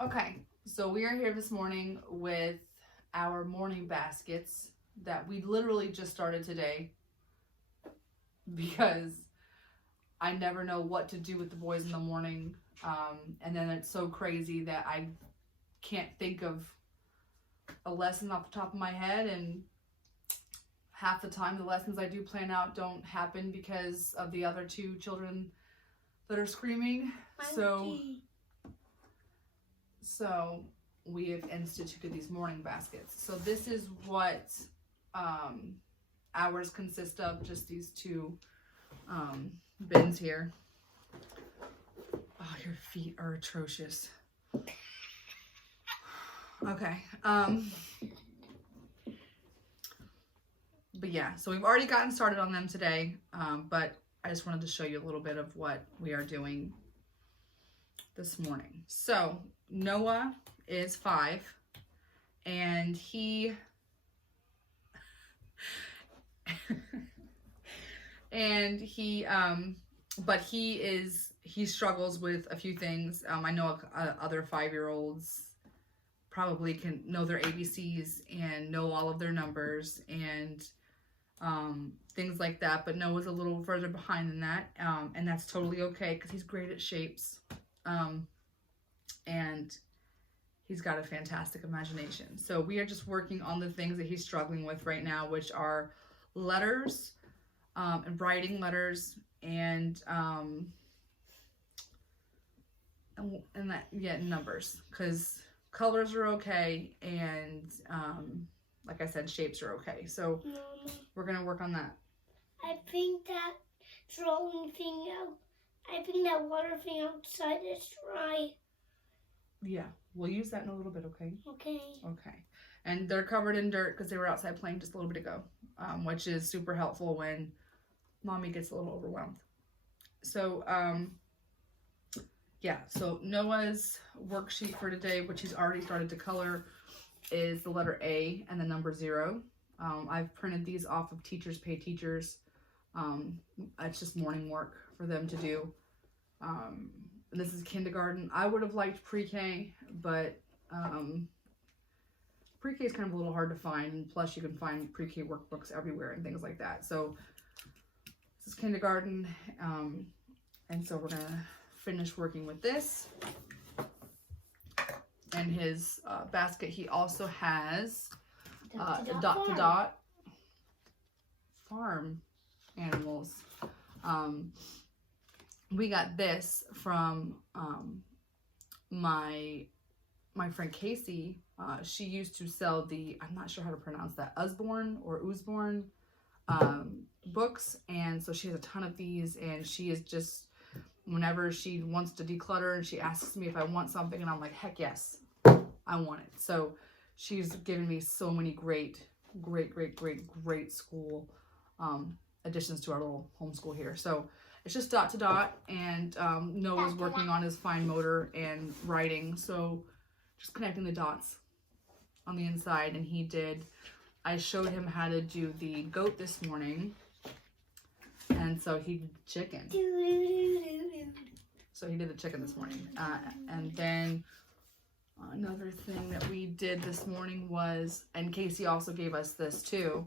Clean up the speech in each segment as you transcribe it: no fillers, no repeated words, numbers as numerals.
Okay, so we are here this morning with our morning baskets that we literally just started today because I never know what to do with the boys in the morning. And then it's so crazy that I can't think of a lesson off the top of my head, and half the time the lessons I do plan out don't happen because of the other two children that are screaming. So we have instituted these morning baskets. So this is what ours consist of, just these two bins here. Oh, your feet are atrocious. Okay. But yeah, so we've already gotten started on them today, but I just wanted to show you a little bit of what we are doing this morning. So Noah is 5, and he but he struggles with a few things. I know other 5-year-olds probably can know their ABCs and know all of their numbers and things like that, but Noah's a little further behind than that, and that's totally okay because he's great at shapes, and he's got a fantastic imagination. So we are just working on the things that he's struggling with right now, which are letters, and writing letters, and numbers, because colors are okay, and like I said, shapes are okay. So we're gonna work on that. I think that drawing thing out, I think that water thing outside is dry. Yeah, we'll use that in a little bit, okay? Okay. Okay. And they're covered in dirt because they were outside playing just a little bit ago, which is super helpful when mommy gets a little overwhelmed. So, yeah, so Noah's worksheet for today, which he's already started to color, is the letter A and the number 0. I've printed these off of Teachers Pay Teachers. It's just morning work for them to do. This is kindergarten. I would have liked pre-K, but pre-K is kind of a little hard to find, and plus you can find pre-K workbooks everywhere and things like that. So this is kindergarten, and so we're gonna finish working with this. And his basket, he also has dot farm animals. We got this from my friend Casey. She used to sell the, I'm not sure how to pronounce that, Usborne books, and so she has a ton of these, and she is just, whenever she wants to declutter and she asks me if I want something, and I'm like, heck yes, I want it. So she's given me so many great school additions to our little homeschool here. So it's just dot to dot, and Noah's working on his fine motor and writing, so just connecting the dots on the inside. And I showed him how to do the goat this morning, and so he did chicken. So he did the chicken this morning. And then another thing that we did this morning was, and Casey also gave us this too.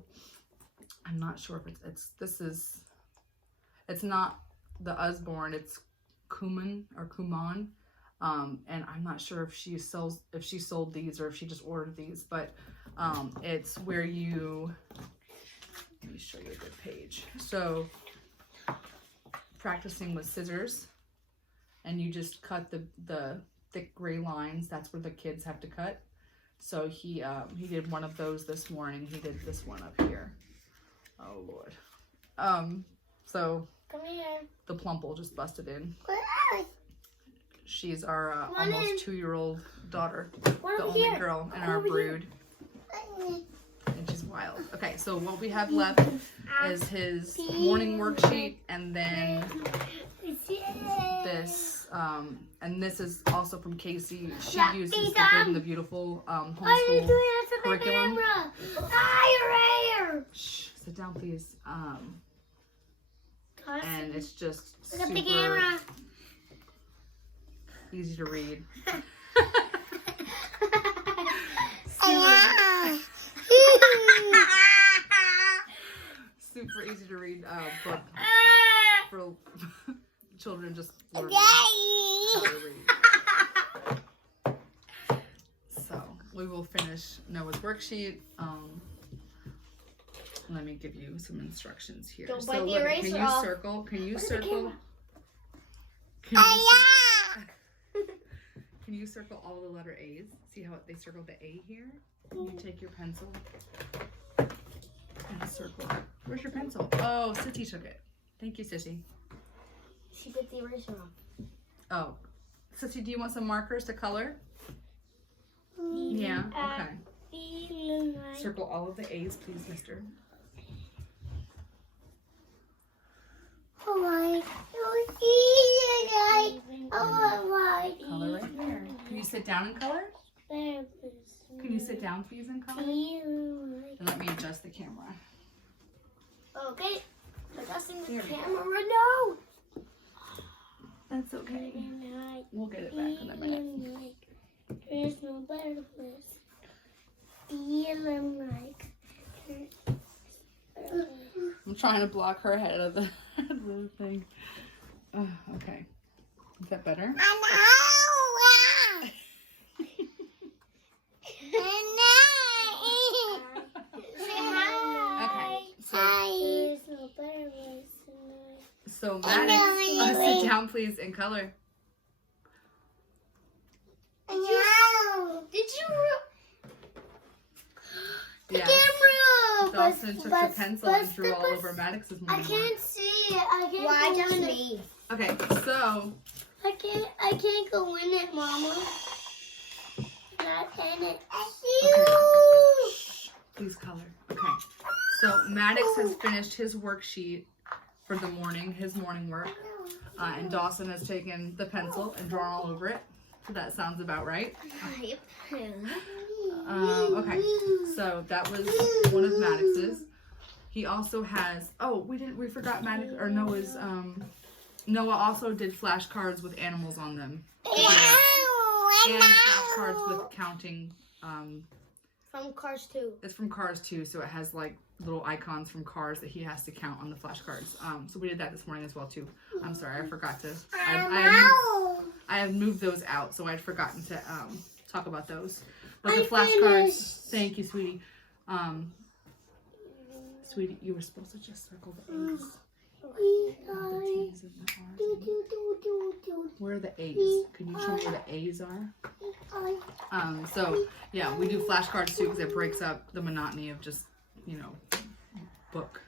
I'm not sure if it's not the Usborne, it's Kuman or Kuman. And I'm not sure if she sold these or if she just ordered these, but it's where you, let me show you a good page. So practicing with scissors, and you just cut the thick gray lines. That's where the kids have to cut. So he did one of those this morning. He did this one up here. Oh Lord. So come here. The Plumple just busted in. She's our almost 2-year-old daughter, the only girl in our brood, and she's wild. Okay, so what we have left is his morning worksheet, and then this, and this is also from Casey. She uses the Good and the Beautiful homeschool curriculum. Shh, sit down, please. And it's just super easy to read. easy to read book for children just learning how to read. So we will finish Noah's worksheet. Let me give you some instructions here. Don't So bite the look, eraser can you off. circle? Can you Look at the circle? Can you circle all the letter A's? See how they circled the A here? You take your pencil and circle. Where's your pencil? Oh, Sissy took it. Thank you, Sissy. She bit the eraser off. Oh, Sissy, do you want some markers to color? Yeah, okay. Circle all of the A's, please, mister. Color right there. Can you sit down and color? Can you sit down, please, and color? And let me adjust the camera. Okay. Adjusting the There we go. camera. No. That's okay. We'll get it back in a minute. There's no better place. Feeling like. I'm trying to block her head of the thing. Okay. Is that better? So Maddox, sit down, please, and color. Did you? Yeah. Camera. Dawson took the pencil and drew all over Maddox's I morning can't work. see it. I can't. Why just me? Okay, so I can't go in it, Mama. Not in it. please color. Okay. So Maddox has finished his worksheet for the morning, his morning work. And Dawson has taken the pencil and drawn all over it. So that sounds about right. Okay, so that was one of Maddox's. He also has, we forgot Maddox, or Noah's, Noah also did flashcards with animals on them. And flashcards with counting. From Cars 2. It's from Cars 2, so it has like little icons from Cars that he has to count on the flashcards. So we did that this morning as well too. I'm sorry, I forgot to. I have moved those out, so I'd forgotten to talk about those. But the flashcards, thank you, sweetie. Sweetie, you were supposed to just circle the A's. The T's and the R's. Where are the A's? Can you show me where the A's are? So yeah, we do flashcards too because it breaks up the monotony of just, you know, books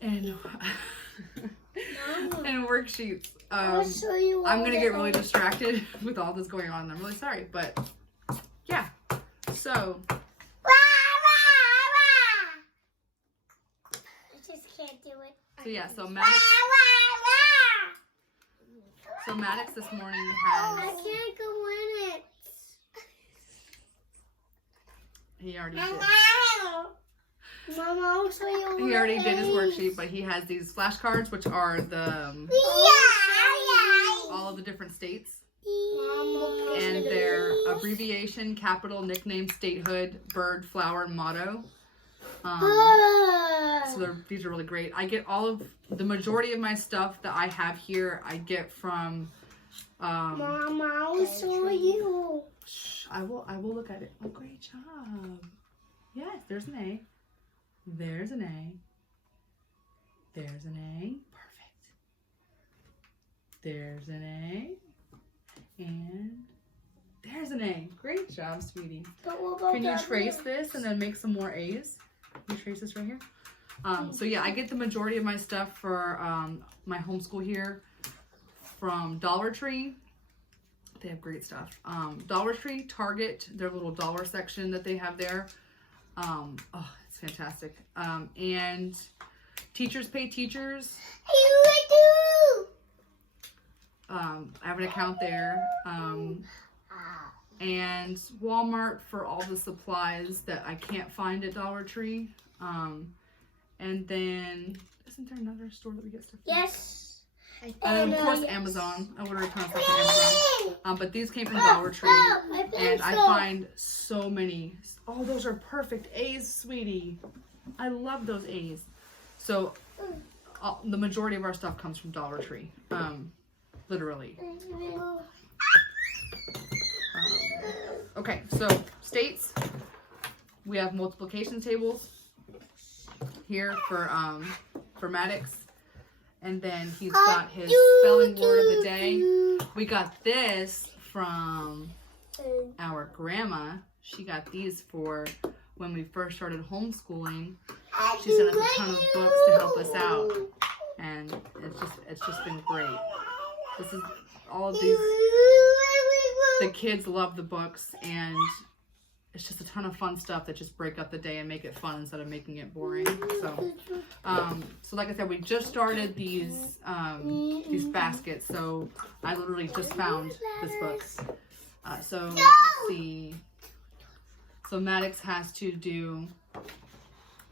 and worksheets. I'm gonna get really distracted with all this going on. I'm really sorry, but yeah. So I just can't do it. So yeah, so Maddox this morning I has. can't go in it. He already did. Mama, I'll show you. He already did his worksheet, but he has these flashcards, which are the all of the different states and their abbreviation, capital, nickname, statehood, bird, flower, and motto. So these are really great. I get the majority of my stuff that I have here. I get from. Mama, I'll show you. I will look at it. Oh, great job. Yes, there's an A. There's an A. There's an A. Perfect. There's an A. And there's an A. Great job, sweetie. Can you trace this and then make some more A's? Can you trace this right here? So yeah, I get the majority of my stuff for my homeschool here from Dollar Tree. They have great stuff. Dollar Tree, Target, their little dollar section that they have there. It's fantastic. And Teachers Pay Teachers. I have an account there. And Walmart for all the supplies that I can't find at Dollar Tree. And then, isn't there another store that we get stuff from? Yes. And then, of course, Amazon. I ordered a ton of stuff from Amazon. But these came from Dollar Tree. And I find so many. Oh, those are perfect A's, sweetie. I love those A's. So, the majority of our stuff comes from Dollar Tree. Literally. Okay, so states. We have multiplication tables here for Maddox. And then he's got his spelling word of the day. We got this from our grandma. She got these for when we first started homeschooling. She sent us a ton of books to help us out. And it's just been great. This is all of these. The kids love the books, and it's just a ton of fun stuff that just break up the day and make it fun instead of making it boring. So, so like I said, we just started these baskets. So I literally just found this book. So let's see. So Maddox has to do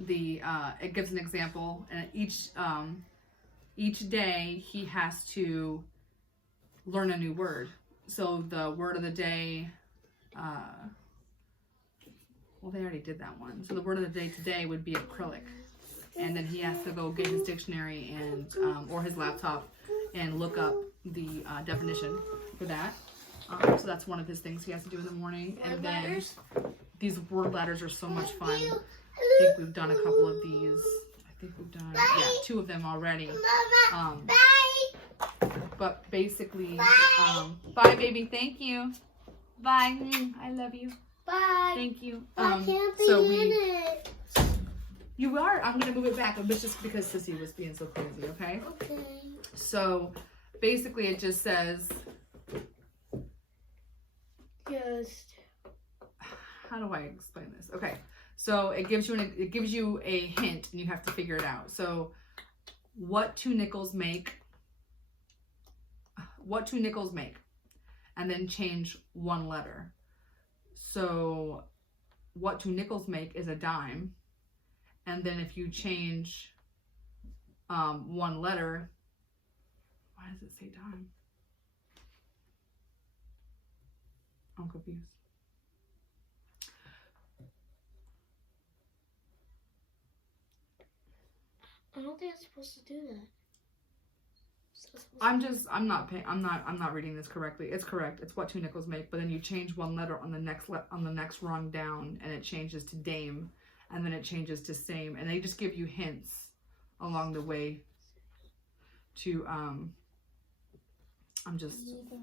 the. It gives an example, and each day he has to learn a new word. So the word of the day. Well, they already did that one. So the word of the day today would be acrylic. And then he has to go get his dictionary and or his laptop and look up the definition for that. So that's one of his things he has to do in the morning. And then these word ladders are so much fun. I think we've done a couple of these. I think we've done, 2 of them already. But basically, bye, baby. Thank you. Bye. I love you. Bye. Thank you. I can't be So in it. You are. I'm gonna move it back, but just because Sissy was being so crazy. Okay. Okay. So basically, it just says. How do I explain this? Okay. So it gives you a hint, and you have to figure it out. So, what 2 nickels make? What 2 nickels make? And then change 1 letter. So what 2 nickels make is a dime. And then if you change 1 letter, why does it say dime? I'm confused. I don't think I'm supposed to do that. I'm not reading this correctly. It's correct. It's what 2 nickels make, but then you change 1 letter on the next rung down, and it changes to dame, and then it changes to same, and they just give you hints along the way to I'm just,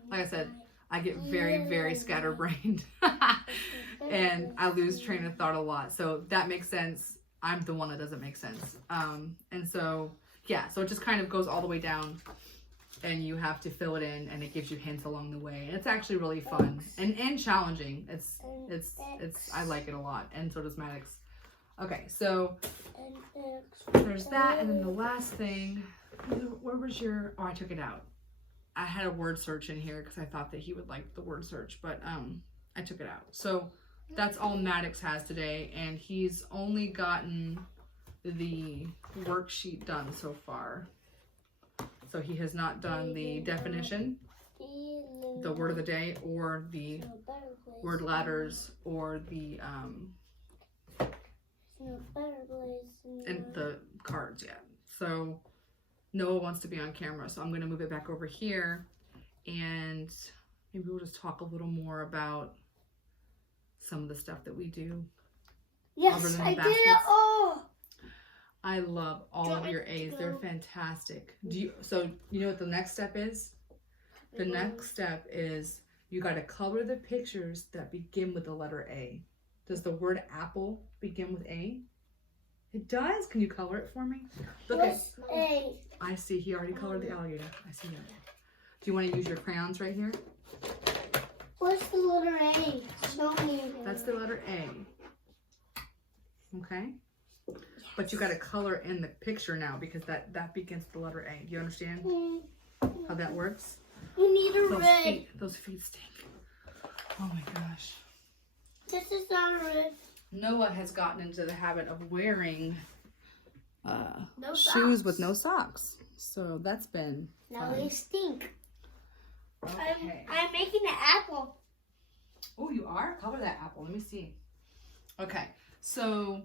like I said, I get very, very scatterbrained and I lose train of thought a lot. So that makes sense. I'm the one that doesn't make sense. And so, yeah, so it just kind of goes all the way down and you have to fill it in, and it gives you hints along the way. And it's actually really fun and challenging. It's I like it a lot, and so does Maddox. Okay, so there's that, and then the last thing, where was your, oh, I took it out. I had a word search in here because I thought that he would like the word search, but I took it out. So that's all Maddox has today, and he's only gotten the worksheet done so far. So he has not done the definition, the word of the day, or the word ladders, or the and the cards yet. So Noah wants to be on camera, so I'm going to move it back over here, and maybe we'll just talk a little more about some of the stuff that we do. Yes, I did it all. I love all of your A's. They're fantastic. So you know what the next step is? The next step is you got to color the pictures that begin with the letter A. Does the word apple begin with A? It does. Can you color it for me? Look at A. I see. He already colored the alligator. I see that. Do you want to use your crayons right here? What's the letter A? Show me. That's the letter A. Okay. But you got to color in the picture now because that begins with the letter A. Do you understand how that works? You need a red. Those feet stink. Oh my gosh. This is not red. Noah has gotten into the habit of wearing No shoes socks. with no socks. So that's been Now fun. they stink. Okay. I'm making an apple. Oh, you are? Cover that apple. Let me see. Okay. So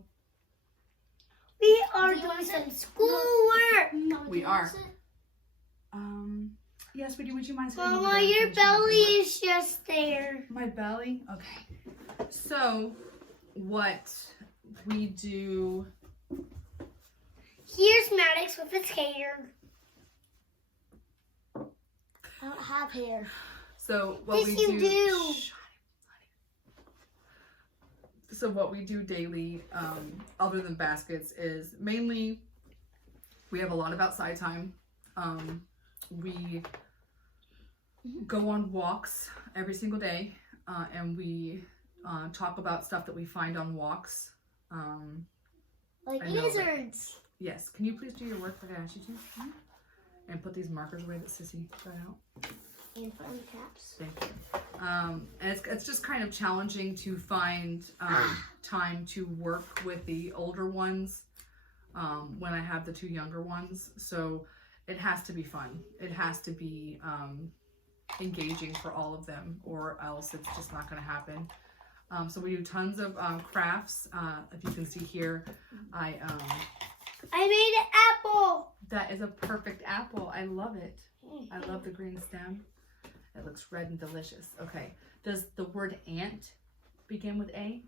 We are doing some schoolwork. we are. Yes, we do. Would you mind sitting over Mama, there and your finishing up belly your work? is just there. My belly? Okay. So what we do. Here's Maddox with his hair. I don't have hair. So what Yes, we you do. Shh, honey. So what we do daily, other than baskets, is mainly we have a lot of outside time. We go on walks every single day, and we talk about stuff that we find on walks. Like I know, lizards. Yes. Can you please do your work like I asked you to? And put these markers away that Sissy got out. And put on caps. Thank you. And it's just kind of challenging to find time to work with the older ones when I have the two younger ones. So it has to be fun. It has to be engaging for all of them, or else it's just not going to happen. So we do tons of crafts. If you can see here, I made an apple. that is a perfect apple. I love it. I love the green stem. It looks red and delicious. Okay. Does the word ant begin with A?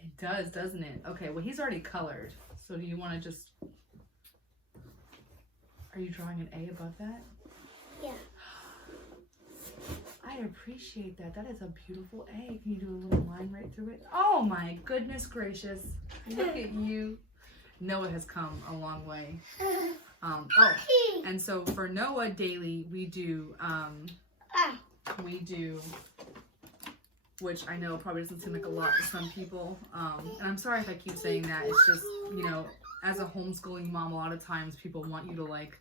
It does, doesn't it? Okay. Well, he's already colored. So do you want to just... Are you drawing an A above that? Yeah. I appreciate that. That is a beautiful A. Can you do a little line right through it? Oh my goodness gracious. Look at you. Noah has come a long way. And so for Noah daily, we do, which I know probably doesn't seem like a lot to some people. And I'm sorry if I keep saying that. It's just, you know, as a homeschooling mom, a lot of times people want you to like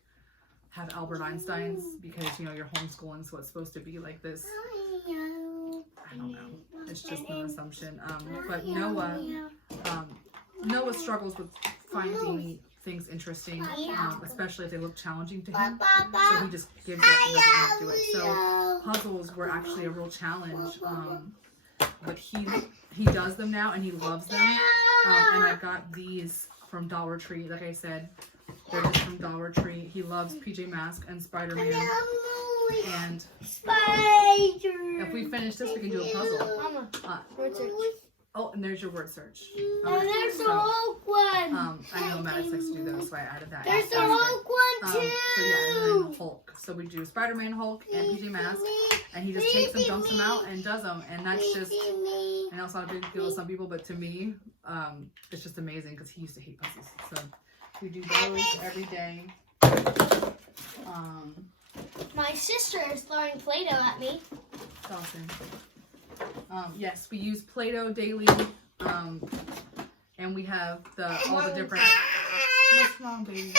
have Albert Einsteins because, you know, you're homeschooling. So it's supposed to be like this. I don't know. It's just an assumption. But Noah struggles with finding things interesting, especially if they look challenging to him. So he just gives up and doesn't want to do it. So puzzles were actually a real challenge. But he does them now and he loves them. And I got these from Dollar Tree. Like I said, they're just from Dollar Tree. He loves PJ Masks and Spider-Man. And if we finish this, we can do a puzzle. Mama, Oh, and there's your word search. and there's the Hulk one. I know Maddox likes to do those, so I added that. There's the Hulk one too. So yeah, and then Hulk. So we do Spider-Man, Hulk, and PJ Masks, and he just takes them, dumps them out, and does them, and that's just. I know it's not a big deal to some people, but to me, it's just amazing because he used to hate puzzles. So we do those every day. My sister is throwing Play-Doh at me. Awesome. Yes, we use Play-Doh daily, and we have all the different. What's wrong, baby?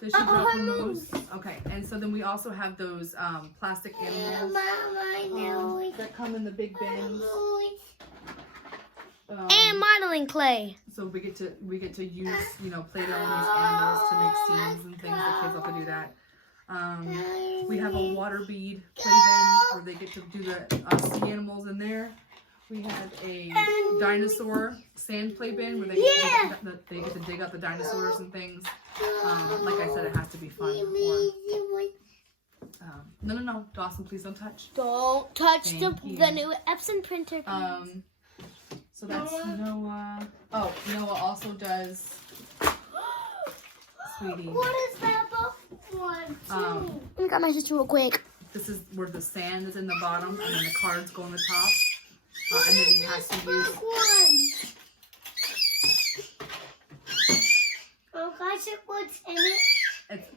Does she broke her nose? Okay, and so then we also have those plastic animals that come in the big bins. And modeling clay. So we get to use, you know, Play-Doh and use animals to make scenes and things. The kids have to do that. We have a water bead play bin where they get to do the sea animals in there. We have a dinosaur sand play bin where they get to dig up the dinosaurs and things. Like I said, it has to be fun. No, Dawson, please don't touch. Don't touch the new Epson printer. So that's Noah. Oh, Noah also does. Sweetie. What is that one? Let me grab my sister real quick. This is where the sand is in the bottom, and then the cards go on the top. And then he has to use. Oh gosh, what's in it?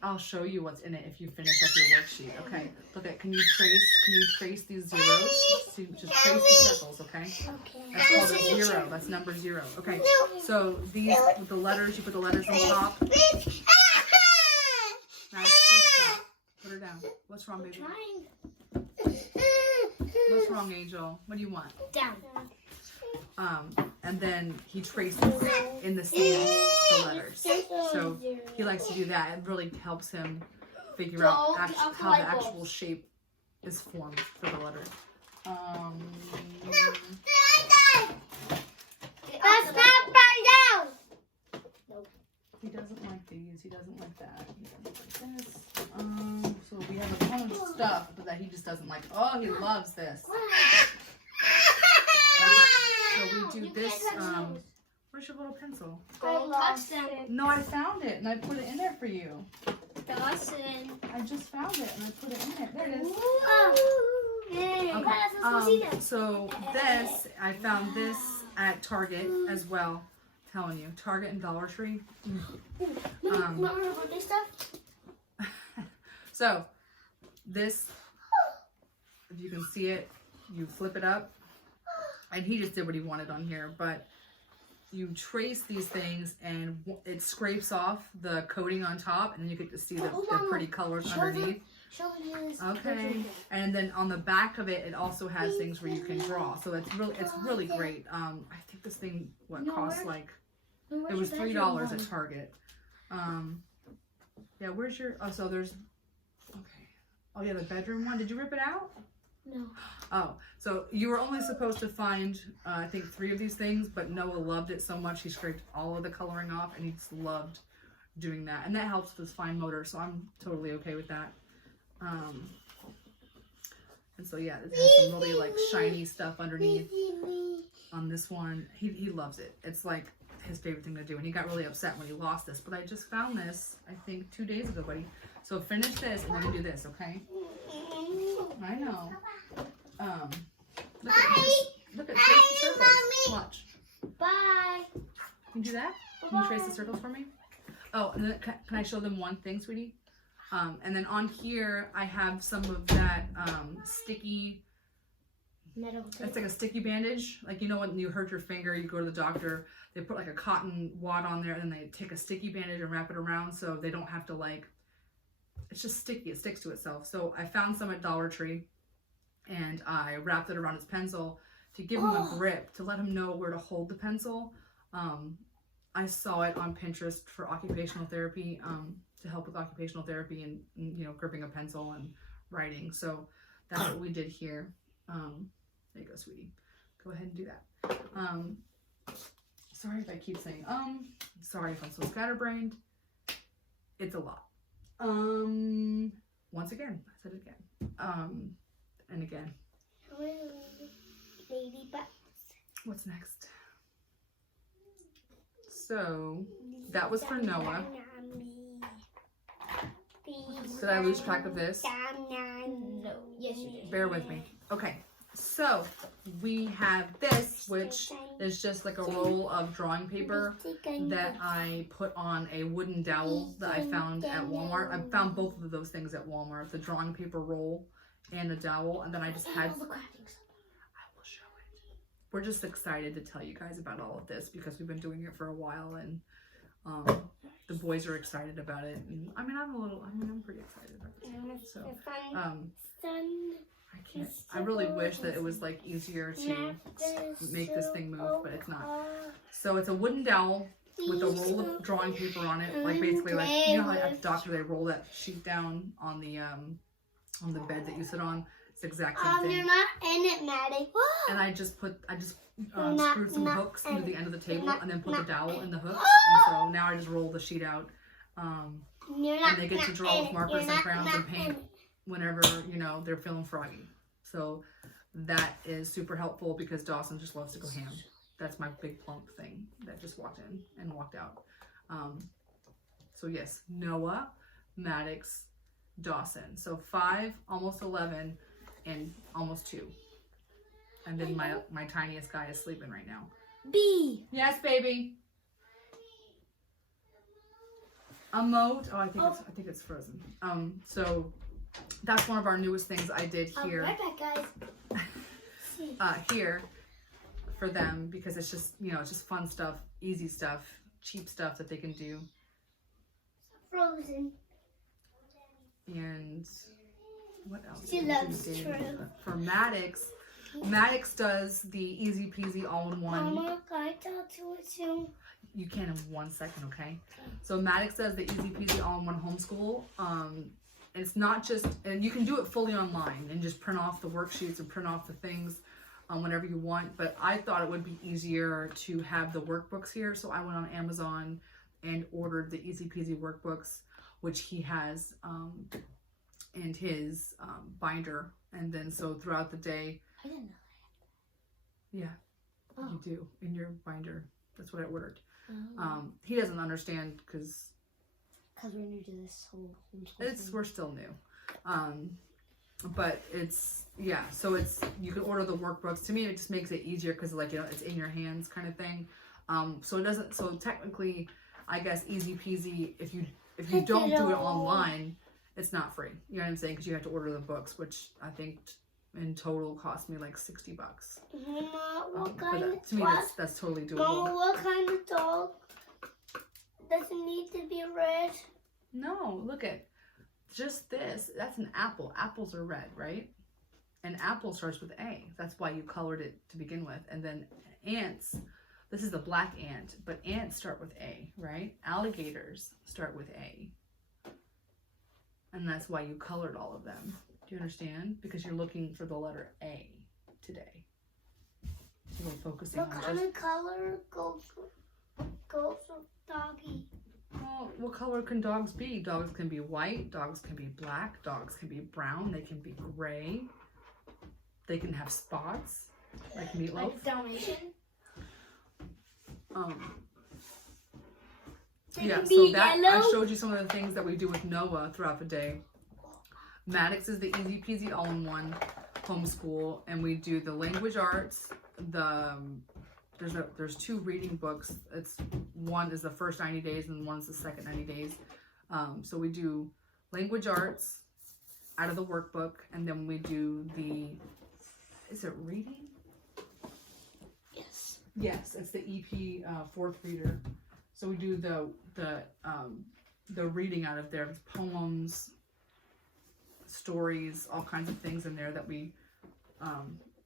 I'll show you what's in it if you finish up your worksheet. Okay. Look at. Can you trace these zeros? So just trace the circles. Okay. Okay. That's called a zero. That's number 0. Okay. So these with the letters, you put the letters on top. Now, please stop. Put her down. What's wrong, baby? What's wrong, Angel? What do you want? Down. And then he traces in the sand the letters. So he likes to do that. It really helps him figure out how the actual shape is formed for the letter. That's not right now. He doesn't like these. He doesn't like that. He doesn't like this. So we have a ton of stuff that he just doesn't like. Oh, he loves this. So we do this. Where's your little pencil? Don't touch them. No, I found it and I put it in there for you. Dawson. I just found it and I put it in there. There it is. Yay. Okay. So this, I found this at Target as well. I'm telling you, Target and Dollar Tree. So this, if you can see it, you flip it up. And he just did what he wanted on here, but you trace these things and it scrapes off the coating on top, and then you get to see the pretty colors underneath. Okay, and then on the back of it, it also has things where you can draw. So it's really great. I think this thing costs like, it was $3 at Target. Yeah, where's your? Oh, so there's. Okay. Oh yeah, the bedroom one. Did you rip it out? No. Oh, so you were only supposed to find, I think 3 of these things, but Noah loved it so much he scraped all of the coloring off, and he just loved doing that. And that helps with his fine motor, so I'm totally okay with that. And so yeah, it has some really like shiny stuff underneath on this one. He loves it. It's like his favorite thing to do, and he got really upset when he lost this, but I just found this, I think 2 days ago, buddy. So finish this and then we do this, okay? I know. Look at trace the circles. Watch. Bye. Can you do that? Can you trace the circles for me? Oh, and then can I show them one thing, sweetie? And then on here, I have some of that sticky, it's like a sticky bandage. Like, you know, when you hurt your finger, you go to the doctor, they put like a cotton wad on there, and then they take a sticky bandage and wrap it around so they don't have to like, it's just sticky, it sticks to itself. So I found some at Dollar Tree, and I wrapped it around his pencil to give him a grip, to let him know where to hold the pencil. I saw it on Pinterest for occupational therapy, to help with occupational therapy and, you know, gripping a pencil and writing. So that's what we did here. There you go, sweetie. Go ahead and do that. Sorry if I keep saying, sorry if I'm so scatterbrained. It's a lot. Once again, I said it again. And again. Baby butts. What's next? So that was for Noah. Did I lose track of this? No. Yes, you did. Bear with me. Okay. So we have this, which is just like a roll of drawing paper that I put on a wooden dowel that I found at Walmart. I found both of those things at Walmart, the drawing paper roll and the dowel, and then I just had, I will show it. We're just excited to tell you guys about all of this because we've been doing it for a while, and the boys are excited about it. And, I mean, I'm pretty excited about this. So, I really wish that it was like easier to make this thing move, but it's not. So it's a wooden dowel with a roll of drawing paper on it, like basically like, you know how at the doctor they roll that sheet down on the bed that you sit on. It's the exact same thing. You're not in it, Maddie. And I just screwed some hooks into the end of the table and then put the dowel in the hooks. And so now I just roll the sheet out. And they get to draw with markers and crayons and paint whenever, you know, they're feeling froggy. So that is super helpful because Dawson just loves to go ham. That's my big plump thing that just walked in and walked out. So yes, Noah, Maddox, Dawson. So 5, almost 11, and almost 2. And then my tiniest guy is sleeping right now. B. Yes, baby. Emote. Oh, I think it's frozen. So that's one of our newest things I did here. Right back, guys. Here for them because it's just, you know, it's just fun stuff, easy stuff, cheap stuff that they can do. Frozen. And what else? She loves fruit. For Maddox, Maddox does the easy peasy all-in-one. Mama, can I talk to it soon? You can in 1 second, okay? So Maddox does the easy peasy all-in-one homeschool. It's not just, and you can do it fully online and just print off the worksheets and print off the things whenever you want. But I thought it would be easier to have the workbooks here, so I went on Amazon and ordered the easy peasy workbooks, which he has in his binder. And then so throughout the day, I didn't know yeah, that. you do in your binder. That's what I ordered. Oh. He doesn't understand because We're new to this whole homeschool thing. we're still new. But it's, yeah, so it's, you can order the workbooks. To me, it just makes it easier because, like, you know, it's in your hands kind of thing. So it doesn't, so technically, I guess easy peasy, if you don't do it online, it's not free. You know what I'm saying? Because you have to order the books, which I think in total cost me like $60. Mama, what But kind that, of to me, dog? that's totally doable. Mama, what kind of dog doesn't need to be red? No, look at just this. That's an apple. Apples are red, right? And apple starts with A. That's why you colored it to begin with. And then ants, this is the black ant, but ants start with A, right? Alligators start with A. And that's why you colored all of them. Do you understand? Because you're looking for the letter A today. So we're focusing What on kind just, of color goes with doggy? well, what color can dogs be? Dogs can be white, dogs can be black, dogs can be brown, they can be gray. They can have spots, like meatloaf. Like Dalmatian? They Yeah, can so be that, yellow? I showed you some of the things that we do with Noah throughout the day. Maddox is the easy peasy all-in-one homeschool, and we do the language arts. There's 2 reading books. It's one is the first 90 days and one is the second 90 days. So we do language arts out of the workbook, and then we do is it reading? Yes. Yes, it's the EP fourth reader. So we do the reading out of there. It's poems, stories, all kinds of things in there that we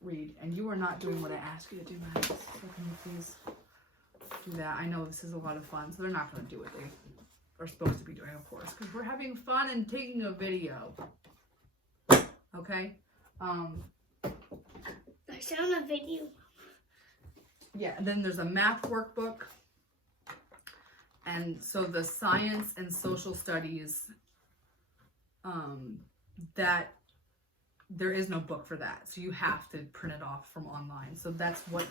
read. And you are not doing what I asked you to do, Max. So can you please do that? I know this is a lot of fun, so they're not going to do what they are supposed to be doing, of course, because we're having fun and taking a video. Okay? I found a video. Yeah, and then there's a math workbook. And so the science and social studies, that there is no book for that. So you have to print it off from online. So that's what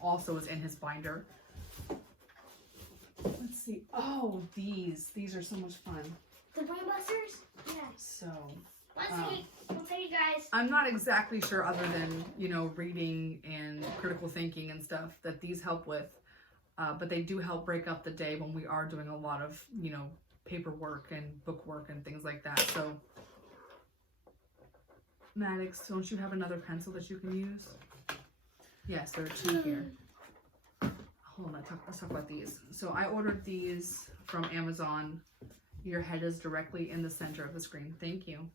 also is in his binder. Let's see. Oh, these are so much fun. The Brain Busters? Yeah. So Let's see, guys. I'm not exactly sure, other than, you know, reading and critical thinking and stuff, that these help with. But they do help break up the day when we are doing a lot of, you know, paperwork and bookwork and things like that. So, Maddox, don't you have another pencil that you can use? Yes, there are 2 here. Hold on, let's talk about these. So I ordered these from Amazon. Your head is directly in the center of the screen. Thank you.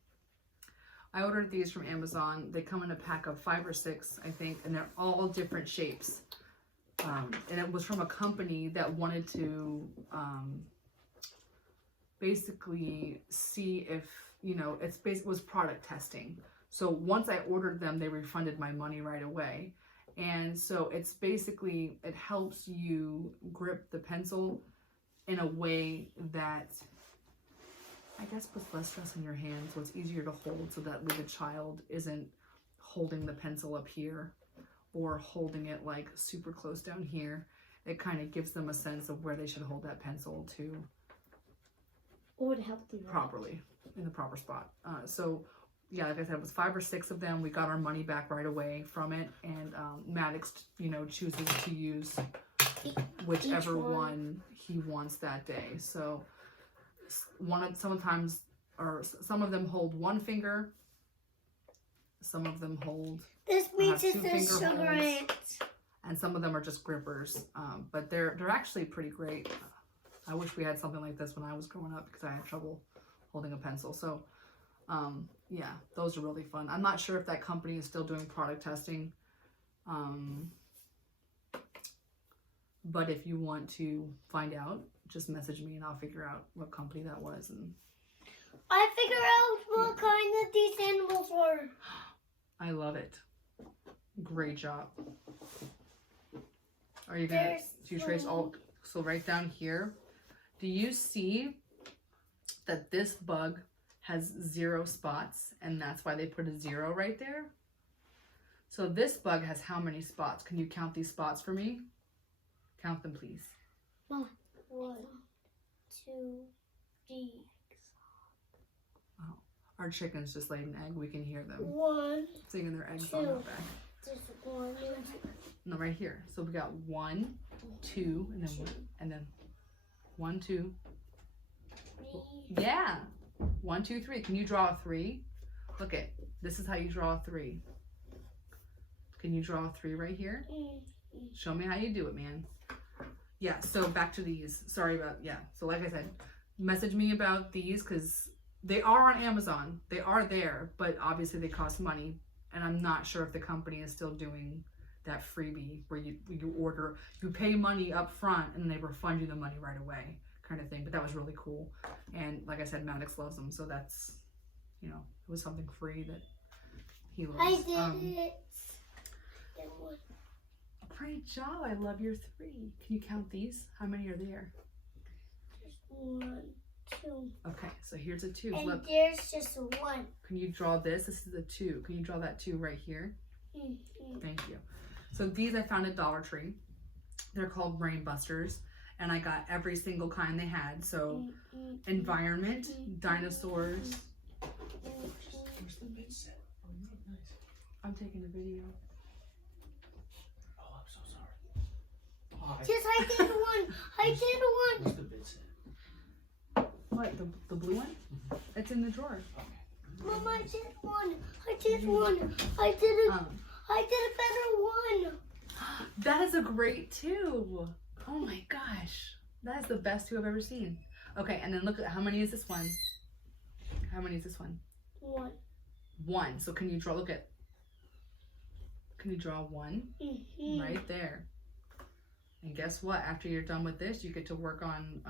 I ordered these from Amazon. They come in a pack of 5 or 6, I think, and they're all different shapes. And it was from a company that wanted to basically see if, you know, it was product testing. So once I ordered them, they refunded my money right away. And so it's basically, it helps you grip the pencil in a way that, I guess, puts less stress on your hand, so it's easier to hold, so that the child isn't holding the pencil up here or holding it like super close down here. It kind of gives them a sense of where they should hold that pencil to, Or to help them properly, in the proper spot. So yeah, like I said, it was 5 or 6 of them. We got our money back right away from it, and Maddox, you know, chooses to use whichever one he wants that day. So sometimes, or some of them hold 1 finger, some of them hold This means have it's 2 a finger sugar holds, ant. and some of them are just grippers. But they're actually pretty great. I wish we had something like this when I was growing up, because I had trouble holding a pencil. So yeah, those are really fun. I'm not sure if that company is still doing product testing, But if you want to find out, just message me and I'll figure out what company that was. And I figured out what kind of these animals were. I love it. Great job. Are you gonna do you trace all? So right down here, do you see that this bug has 0 spots, and that's why they put a 0 right there? So this bug has how many spots? Can you count these spots for me? Count them, please. 1, 2, 3. Oh, our chickens just laid an egg. We can hear them 1, singing their eggs on our back. just 1, No, right here. So we got 1, 2, and then 1, 2. 3. Yeah. 1, 2, 3. Can you draw a 3? Look it. This is how you draw a 3. Can you draw a 3 right here? Show me how you do it, man. Yeah, so back to these. Sorry about, yeah. So like I said, message me about these because they are on Amazon. They are there, but obviously they cost money. And I'm not sure if the company is still doing that freebie where you order, you pay money up front and they refund you the money right away kind of thing. But that was really cool. And like I said, Maddox loves them. So that's, you know, it was something free that he loves. I did it. Great job. I love your 3. Can you count these? How many are there? Just 1, 2. Okay, so here's a 2. And Look, there's just a 1. can you draw this? This is a 2. Can you draw that 2 right here? Thank you. So these I found at Dollar Tree. They're called Brain Busters, and I got every single kind they had. So environment, dinosaurs. Where's the bid set? Oh, nice. I'm taking a video. Oh, I'm so sorry. Oh, Just I did 1. I did 1. Where's the bid set? What, the blue one? It's in the drawer. Okay. Mom, I did 1. I did 1. I did a better 1. That is a great 2. Oh my gosh. That is the best 2 I've ever seen. Okay, and then look at how many is this one? How many is this one? 1. 1. So can you draw, look at, can you draw 1? Right there. And guess what? After you're done with this, you get to work on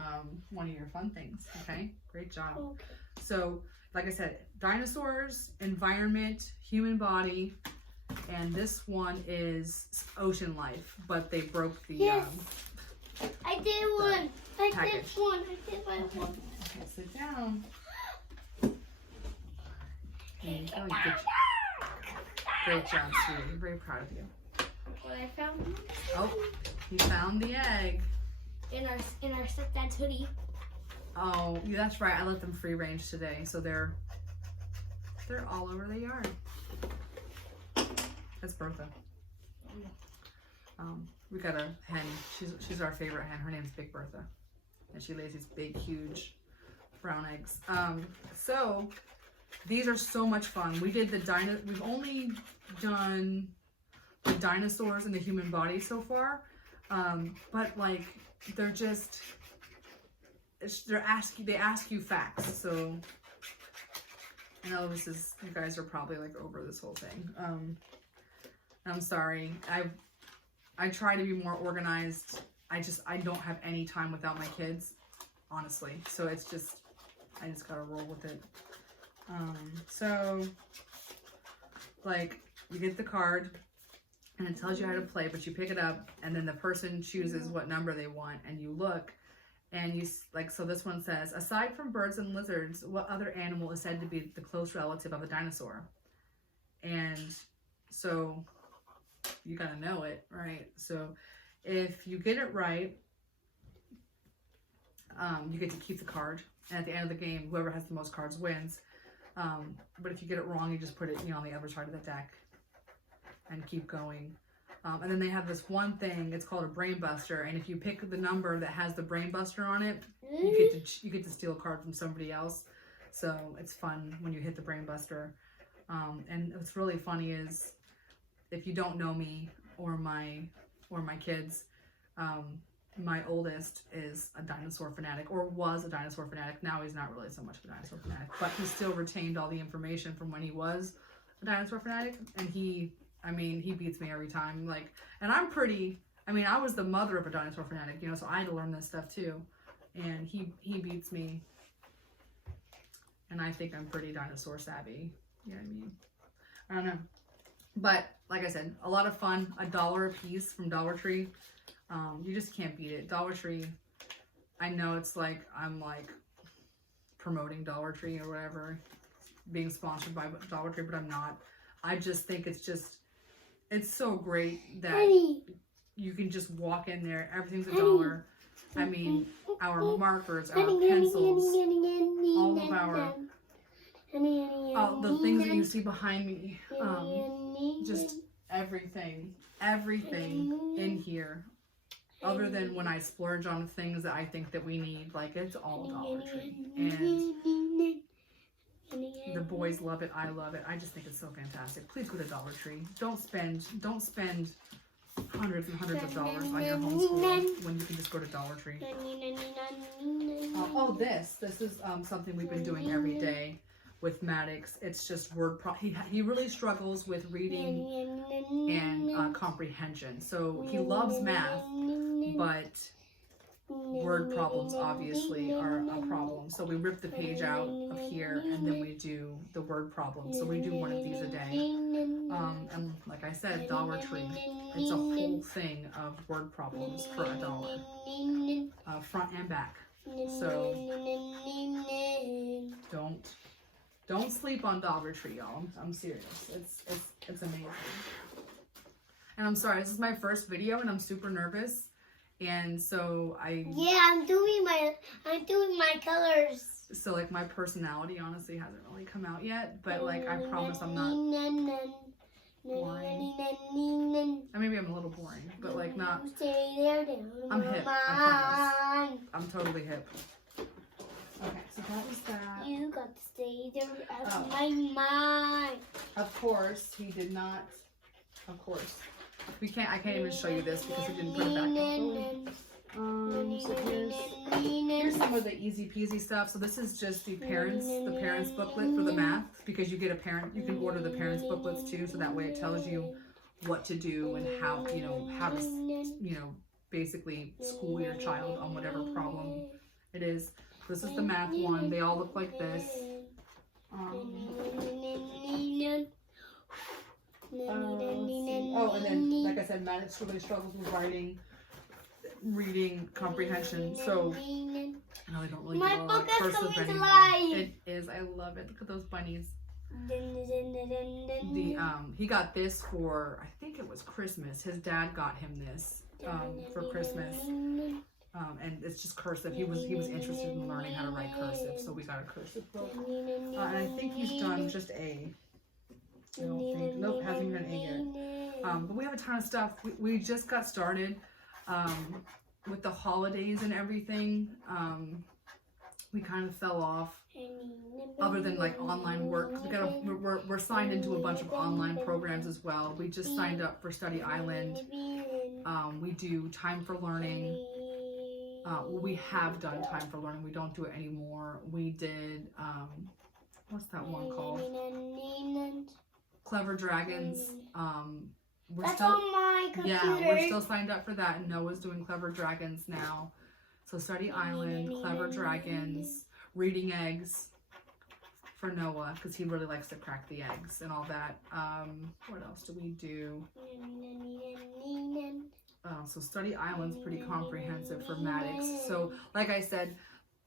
one of your fun things. Okay? Great job. Okay. So, like I said, dinosaurs, environment, human body, and this one is ocean life, but they broke the Yes. I did 1. I did package. 1. I did my 1. Okay, sit down. There you go. Great job, sweetie. I'm very proud of you. What I found Oh, you found the egg. in our stepdad's hoodie. Oh, yeah, that's right. I let them free range today, so they're all over the yard. That's Bertha. We got a hen. She's our favorite hen. Her name's Big Bertha, and she lays these big, huge brown eggs. So these are so much fun. We did We've only done the dinosaurs and the human body so far, but like they're just. They ask you facts, so I know this is, you guys are probably like over this whole thing. I'm sorry. I try to be more organized. I don't have any time without my kids, honestly. So it's just, I just gotta roll with it. So like you get the card and it tells you how to play, but you pick it up and then the person chooses what number they want and you look. And you, like, so this one says, aside from birds and lizards, what other animal is said to be the close relative of a dinosaur? And so you gotta know it, right? So if you get it right, you get to keep the card. And at the end of the game, whoever has the most cards wins. But if you get it wrong, you just put it, on the other side of the deck and keep going. And then they have this one thing, it's called a brain buster, and if you pick the number that has the brain buster on it, you get to steal a card from somebody else. So it's fun when you hit the brain buster. And what's really funny is if you don't know me or my kids, my oldest is a dinosaur fanatic, or was a dinosaur fanatic. Now he's not really so much of a dinosaur fanatic, but he still retained all the information from when he was a dinosaur fanatic, and he I mean, he beats me every time. Like, and I'm pretty. I mean, I was the mother of a dinosaur fanatic, you know, so I had to learn this stuff too. And he beats me. And I think I'm pretty dinosaur savvy. You know what I mean? I don't know. But like I said, a lot of fun. $1 a piece from Dollar Tree. You just can't beat it. Dollar Tree. I know it's like I'm like promoting Dollar Tree or whatever, being sponsored by Dollar Tree, but I'm not. I just think it's so great that you can just walk in there. Everything's $1. I mean, our markers, our pencils, all of our the things that you see behind me, just everything in here. Other than when I splurge on things that I think that we need, like it's all Dollar Tree. And the boys love it, I love it. I just think it's so fantastic. Please go to Dollar Tree. Don't spend hundreds and hundreds of dollars on your homeschool when you can just go to Dollar Tree. This is something we've been doing every day with Maddox. It's just he really struggles with reading and comprehension. So he loves math, but word problems obviously are a problem. So we rip the page out of here and then we do the word problem. So we do one of these a day. And like I said, Dollar Tree, it's a whole thing of word problems for $1, front and back. So don't sleep on Dollar Tree, y'all. I'm serious. It's amazing. And I'm sorry, this is my first video and I'm super nervous. And so I'm doing my colors. So like my personality honestly hasn't really come out yet, but like I promise I'm not boring. I maybe I'm a little boring, but like not. I'm hip. I promise. I'm totally hip. Okay, so that was that. You got to stay there out of my mind. Of course, he did not. Of course. I can't even show you this because he didn't put it back. So here's some of the easy peasy stuff. So this is just the parents booklet for the math, because you get you can order the parents booklets too, so that way it tells you what to do and how to basically school your child on whatever problem it is. This is the math one. They all look like this. And then, like I said, Maddox really struggles with writing, reading, comprehension. So, I know they don't really do a lot of cursive anymore. It is. I love it. Look at those bunnies. He got this for, I think it was Christmas. His dad got him this for Christmas. And it's just cursive. He was interested in learning how to write cursive, so we got a cursive book. And I think he's done just A. I don't think. Nope, hasn't even done A yet. But we have a ton of stuff. We just got started with the holidays and everything. We kind of fell off. Other than like online work, we're signed into a bunch of online programs as well. We just signed up for Study Island. We do Time for Learning. We have done Time for Learning. We don't do it anymore. We did what's that one called? Clever Dragons. That's on my computer. Yeah, we're still signed up for that, and Noah's doing Clever Dragons now. So Study Island, Clever Dragons, Reading Eggs for Noah, because he really likes to crack the eggs and all that. What else do we do? So Study Island's pretty comprehensive for Maddox. So like I said,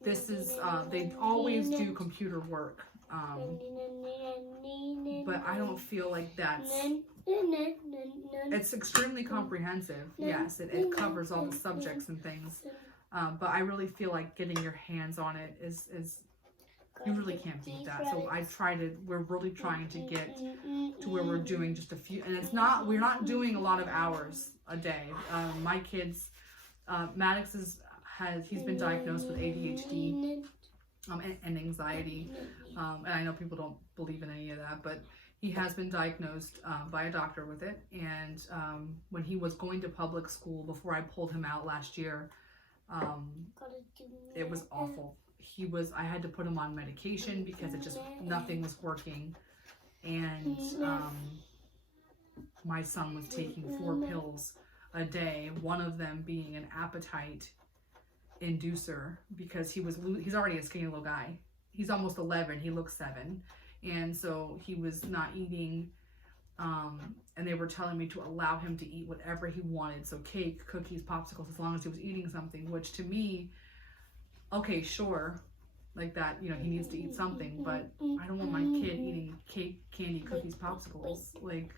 this is, they always do computer work. But I don't feel like it's extremely comprehensive. Yes, it covers all the subjects and things. But I really feel like getting your hands on it is you really can't beat that. So we're really trying to get to where we're doing just a few, and we're not doing a lot of hours a day. My kids, Maddox he's been diagnosed with ADHD and anxiety. And I know people don't believe in any of that, but he has been diagnosed by a doctor with it. And when he was going to public school, before I pulled him out last year, it was awful. I had to put him on medication because nothing was working. And my son was taking 4 pills a day, one of them being an appetite inducer, because he's already a skinny little guy. He's almost 11, he looks 7, and so he was not eating, and they were telling me to allow him to eat whatever he wanted, so cake, cookies, popsicles, as long as he was eating something, which to me, okay, sure, like that, you know, he needs to eat something, but I don't want my kid eating cake, candy, cookies, popsicles. Like,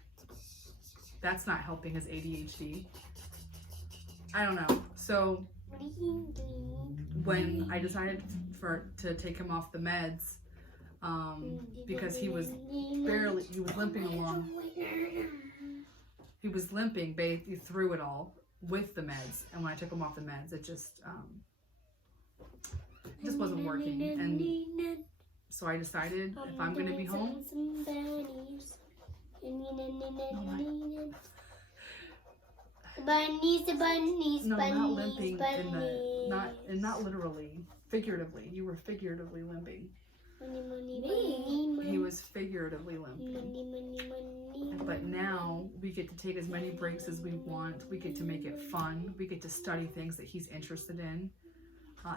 that's not helping his ADHD. I don't know. So when I decided to take him off the meds, because he was limping along. He was limping through it all with the meds, and when I took him off the meds, it just wasn't working. And so I decided, if I'm going to be home, bunnies, not limping not literally, figuratively. You were figuratively limping. He was figuratively limping. But now we get to take as many breaks as we want. We get to make it fun. We get to study things that he's interested in.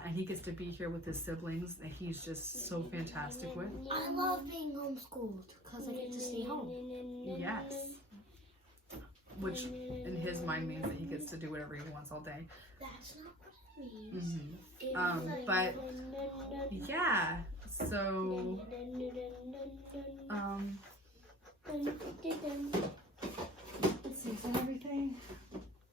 And he gets to be here with his siblings that he's just so fantastic with. I love being homeschooled because I get to stay home. Yes. Which in his mind means that he gets to do whatever he wants all day. That's not what it means. But yeah, so Let's see, is that everything?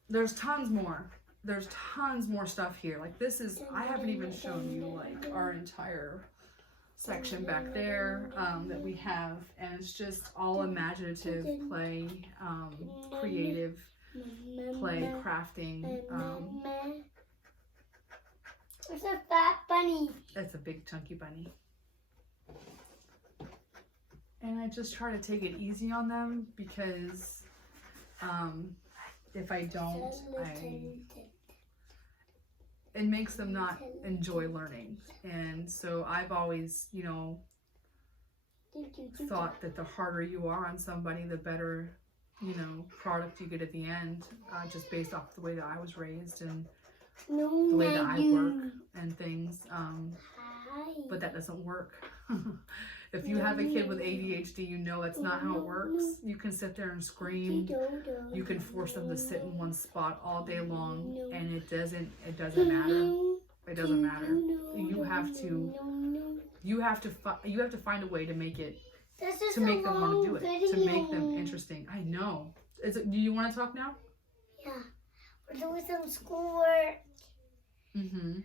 there's tons more. There's tons more stuff here. Like this is, I haven't even shown you like our entire section back there that we have, and it's just all imaginative play, creative play, crafting. It's a fat bunny. It's a big chunky bunny. And I just try to take it easy on them because if I don't, it makes them not enjoy learning. And so I've always, you know, thought that the harder you are on somebody, the better, you know, product you get at the end, just based off the way that I was raised and the way that I work and things. But that doesn't work. If you have a kid with ADHD, you know it's not how it works. You can sit there and scream. You can force them to sit in one spot all day long, and it doesn't matter. It doesn't matter. You have to find a way to make it, to make them want to do it, to make them interesting. I know. Do you want to talk now? Yeah. We're doing some schoolwork. Mm-hmm.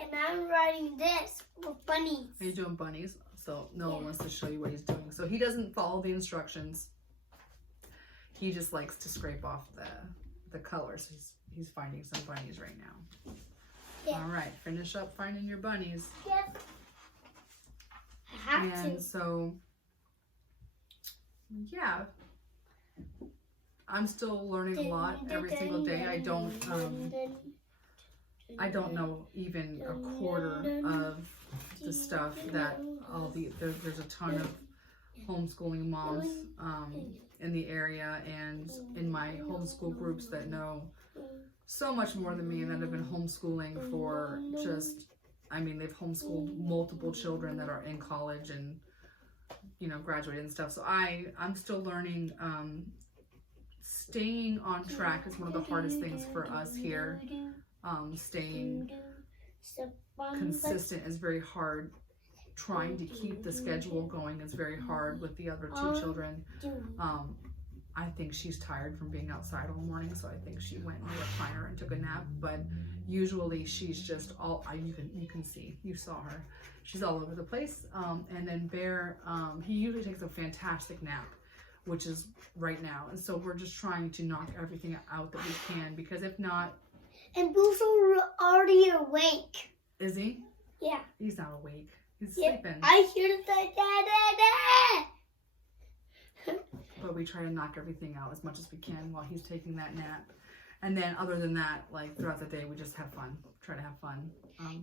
And I'm writing this with bunnies. He's doing bunnies, so Noah wants to show you what he's doing. So he doesn't follow the instructions. He just likes to scrape off the colors. He's finding some bunnies right now. Yeah. All right, finish up finding your bunnies. Yep. I have And to. so, yeah, I'm still learning a lot every single day. I don't know even a quarter of the stuff that there's a ton of homeschooling moms in the area and in my homeschool groups that know so much more than me and that have been homeschooling for they've homeschooled multiple children that are in college and, you know, graduated and stuff. So I'm still learning. Staying on track is one of the hardest things for us here. Staying consistent is very hard. Trying to keep the schedule going is very hard with the other 2 children. I think she's tired from being outside all morning, so I think she went in the recliner and took a nap. But usually she's just you can see, you saw her. She's all over the place. And then Bear, he usually takes a fantastic nap, which is right now. And so we're just trying to knock everything out that we can, because if not. And Boo's already awake. Is he? Yeah. He's not awake. He's sleeping. I hear the da-da-da. But we try to knock everything out as much as we can while he's taking that nap. And then other than that, like throughout the day, we just have fun. Try to have fun.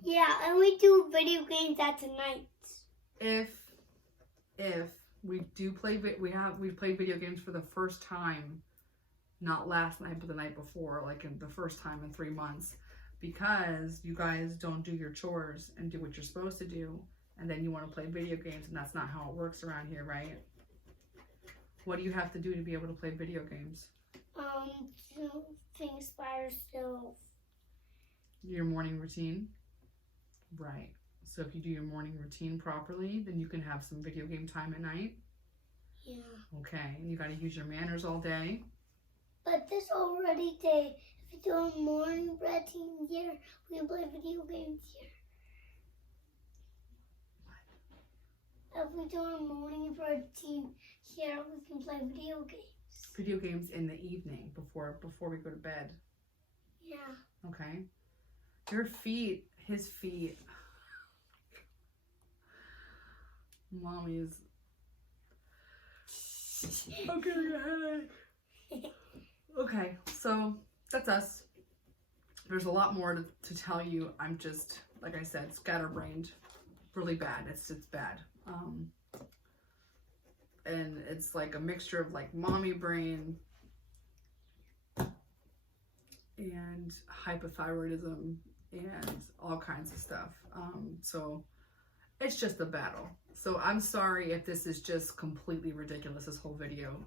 Yeah, and we do video games at the night. If We do play, we played video games for the first time, not last night, but the night before, like in the first time in 3 months, because you guys don't do your chores and do what you're supposed to do, and then you want to play video games, and that's not how it works around here, right? What do you have to do to be able to play video games? Do things by yourself. Your morning routine? Right. So if you do your morning routine properly, then you can have some video game time at night. Yeah. Okay, and you got to use your manners all day. But this already day, if we do a morning routine here, we can play video games here. If we do a morning routine here, we can play video games. Video games in the evening before we go to bed. Yeah. Okay. Your feet, his feet. Mommy's. Okay, headache. Okay, so that's us. There's a lot more to tell you. I'm just, like I said, scatterbrained, really bad. It's bad. And it's like a mixture of like mommy brain and hypothyroidism and all kinds of stuff. So it's just a battle. So I'm sorry if this is just completely ridiculous, this whole video,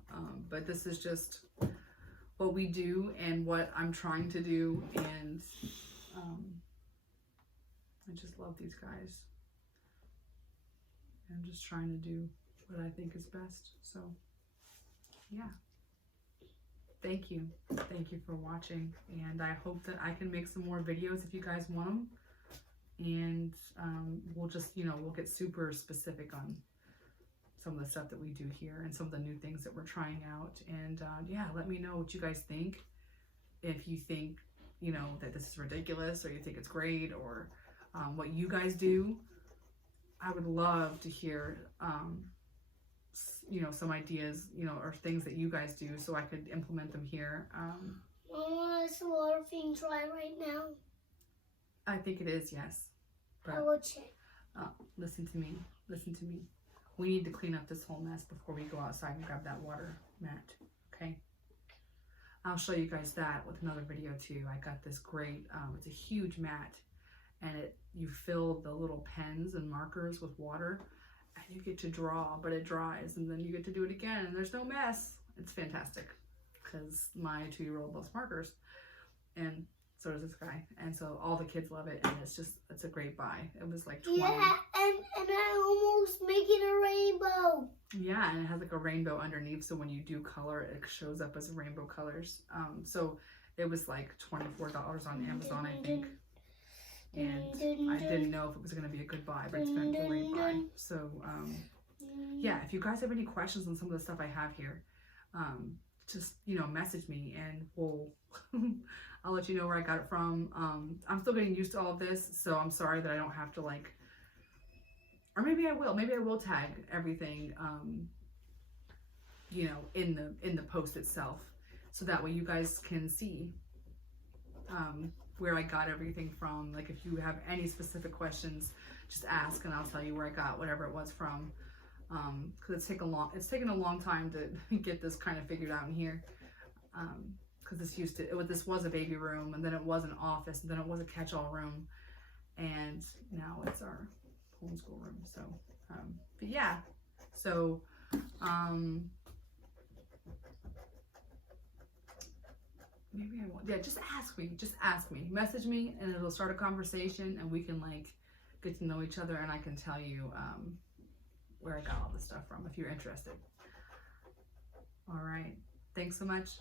but this is just what we do and what I'm trying to do, and I just love these guys. I'm just trying to do what I think is best. So yeah, thank you for watching, and I hope that I can make some more videos if you guys want them, and we'll just, we'll get super specific on some of the stuff that we do here and some of the new things that we're trying out. And yeah, let me know what you guys think. If you think, that this is ridiculous, or you think it's great, or what you guys do. I would love to hear, some ideas, or things that you guys do, so I could implement them here. Mama, is the water being dry right now? I think it is, yes. I will check. Listen to me. We need to clean up this whole mess before we go outside and grab that water mat, okay? I'll show you guys that with another video too. I got this great, it's a huge mat, and you fill the little pens and markers with water, and you get to draw, but it dries, and then you get to do it again, and there's no mess. It's fantastic, because my 2-year-old loves markers, and so does this guy, and so all the kids love it, and it's a great buy. It was like 20. Yeah, and I almost make it a rainbow. Yeah, and it has like a rainbow underneath, so when you do color, it shows up as rainbow colors. So it was like $24 on Amazon, I think. And I didn't know if it was going to be a good buy, but it's been a great buy. So yeah, if you guys have any questions on some of the stuff I have here, just, message me, and I'll let you know where I got it from. I'm still getting used to all of this, so I'm sorry that I don't have to or maybe I will tag everything, in the post itself, so that way you guys can see where I got everything from. Like, if you have any specific questions, just ask, and I'll tell you where I got whatever it was from. Because it's taken a long time to get this kind of figured out in here. Because this was a baby room, and then it was an office, and then it was a catch-all room, and now it's our homeschool room. So but yeah, so maybe I won't. Yeah, just ask me, message me, and it'll start a conversation, and we can get to know each other, and I can tell you where I got all this stuff from if you're interested. All right, thanks so much.